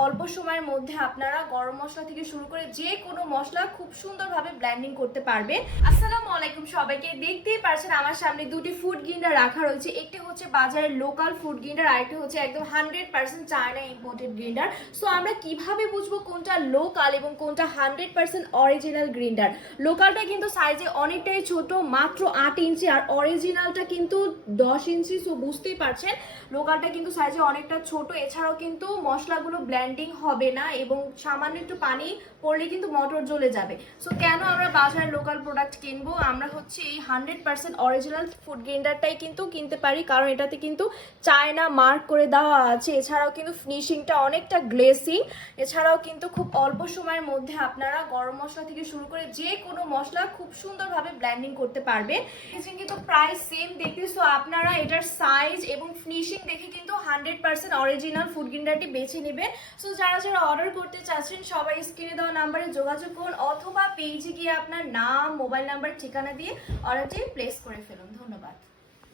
অল্প সময়ের মধ্যে আপনারা গরম মশলা থেকে শুরু করে যে কোনো মশলা খুব সুন্দরভাবে ব্লেন্ডিং করতে পারবেন। আসসালামু আলাইকুম সবাইকে। দেখতেই পাচ্ছেন আমার সামনে দুটি ফুড গ্রাইন্ডার রাখা রয়েছে। একটি হচ্ছে বাজারের লোকাল ফুড গ্রাইন্ডার, আরেকটি হচ্ছে একদম 100% চায়না ইম্পোর্টেড গ্রাইন্ডার। সো আমরা কিভাবে বুঝবো কোনটা লোকাল এবং কোনটা 100% অরিজিনাল গ্রাইন্ডার? লোকালটা কিন্তু সাইজে অনেকটাই ছোট, মাত্র 8 ইঞ্চি, আর অরিজিনালটা কিন্তু 10 ইঞ্চি। সো বুঝতেই পারছেন লোকালটা কিন্তু সাইজে অনেকটা ছোট। এছাড়াও কিন্তু মশলাগুলো ব্লেন্ডিং হবে না এবং সামান্য একটু পানি পড়লে কিন্তু মোটর জ্বলে যাবে। সো কেন আমরা বাজারে লোকাল প্রোডাক্ট কিনবো? আমরা হচ্ছে এই 100% অরিজিনাল ফুড গ্রাইন্ডারটাই কিন্তু কিনতে পারি, কারণ এটাতে কিন্তু চায়না মার্ক করে দেওয়া আছে। এছাড়াও কিন্তু ফিনিশিংটা অনেকটা গ্লেসিং। এছাড়াও কিন্তু খুব অল্প সময়ের মধ্যে আপনারা গরম মশলা থেকে শুরু করে যে কোনো মশলা খুব সুন্দরভাবে ব্লেন্ডিং করতে পারবেন। ফিনিশিং কিন্তু প্রায় সেম দেখতে। সো আপনারা এটার সাইজ এবং ফিনিশিং দেখে কিন্তু 100% অরিজিনাল ফুড গ্রাইন্ডারটি বেছে নেবেন। সো যারা যারা অর্ডার করতে চাচ্ছেন সবাই স্ক্রিনে দেওয়া নাম্বারে যোগাযোগ করুন, অথবা পেজে গিয়ে আপনার নাম, মোবাইল নাম্বার, ঠিকানা দিয়ে অর্ডারটি প্লেস করে ফেলুন। ধন্যবাদ।